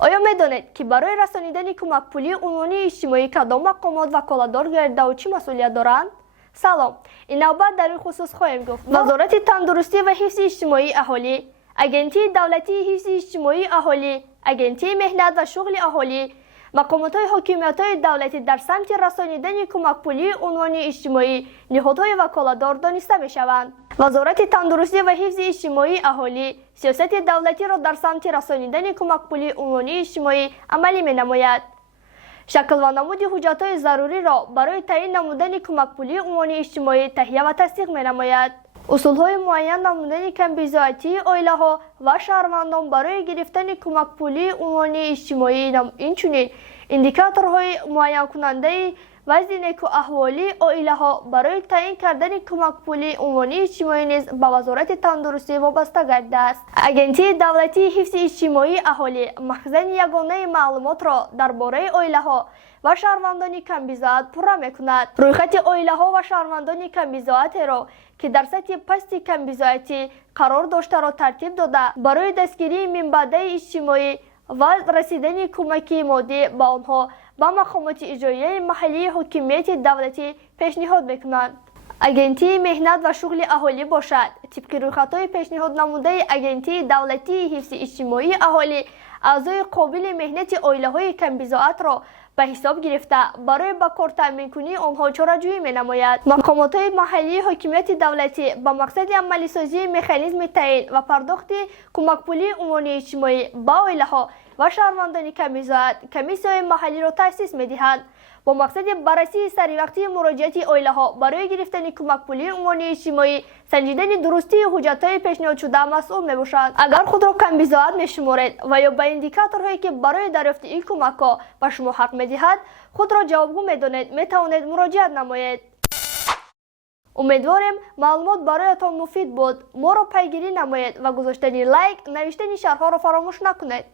оё медонед ки барои расонидани кумакпулии унвонии иҷтимоӣ кадом мақомот ваколатдор гардидаву чӣ масъулият доранд? салом, ин навбат дар ин хусус хоҳем гуфт. Вазорати тандурустӣ ва ҳифзи иҷтимоии аҳолӣ, Агентии давлатии ҳифзи иҷтимоии аҳолӣ, Агентии меҳнат ва шуғли аҳолӣ, Мақомотҳои ҳокимиятии давлатӣ дар самти расонидани кумакпулии унвонии иҷтимоӣ, ниҳодҳои ваколатдор дониста мешаванд. Вазорати тандурустӣ ва ҳифзи иҷтимоии аҳолӣ сиёсати давлатиро дар самти расонидани кумакпулии унвонии иҷтимоӣ амалӣ менамояд. шакл ва намуди ҳуҷҷатҳои заруриро барои таъин намудани кумакпулии унвонии иҷтимоӣ таҳия ва тасдиқ менамояд. усулҳои муайян намудани камбизоатии оилаҳо ва шаҳрвандон барои гирифтани кумакпулии унвонии иҷтимоӣ, инчунин индикаторҳои муайянкунандаи вазъи некуаҳволии оилаҳо барои таъин кардани кумакпулии унвонии иҷтимоӣ низ ба вазорати тандурустӣ вобаста гардидааст. Агентии давлатии ҳифзи иҷтимоии аҳолӣ махзани ягонаи маълумотро дар бораи оилаҳо ва шаҳрвандони камбизоат пурра мекунад. рӯйхати оилаҳо ва шаҳрвандони камбизоатеро ки дар сатҳи пасти камбизоатӣ қарор доштаро тартиб дода барои дастгирии минбаъдаи иҷтимоӣ ва расидани кӯмаки моддӣ ба онҳо ба мақомоти иҷроияи маҳаллии ҳокимияти давлатӣ пешниҳод мекунанд. Агентии меҳнат ва шуғли аҳолӣ бошад. тибқи рӯйхатҳои пешниҳоднамудаи Агентии давлатии ҳифзи иҷтимоии аҳолӣ аъзои қобили меҳнати оилаҳои камбизоатро ба ҳисоб гирифта барои ба кор таъминкунии онҳо чораҷӯӣ менамояд. Мақомотҳои маҳаллии ҳокимияти давлатӣ ба мақсади амалисозии механизми таъин ва пардохти кумакпулии унвонии иҷтимоӣ ба оилаҳо ва шаҳрвандони камбизоат комиссияҳои маҳаллиро таъсис медиҳанд бо мақсади баррасии саривақтии муроҷиати оилаҳо барои гирифтани кумакпулии унвонии иҷтимоӣ санҷидани дурустии ҳуҷҷатҳои пешниҳодшуда масъул мебошанд. агар худро камбизоат мешуморед ва ё ба индикаторҳое ки барои дарёфти ин кумакҳо ба шумо ҳақ медиҳад худро ҷавобгӯ медонед, метавонед муроҷиат намоед. умедворем маълумот бароятон муфид буд. моро пайгирӣ намоед ва гузоштани лайк, навиштани шарҳҳоро фаромӯш накунед.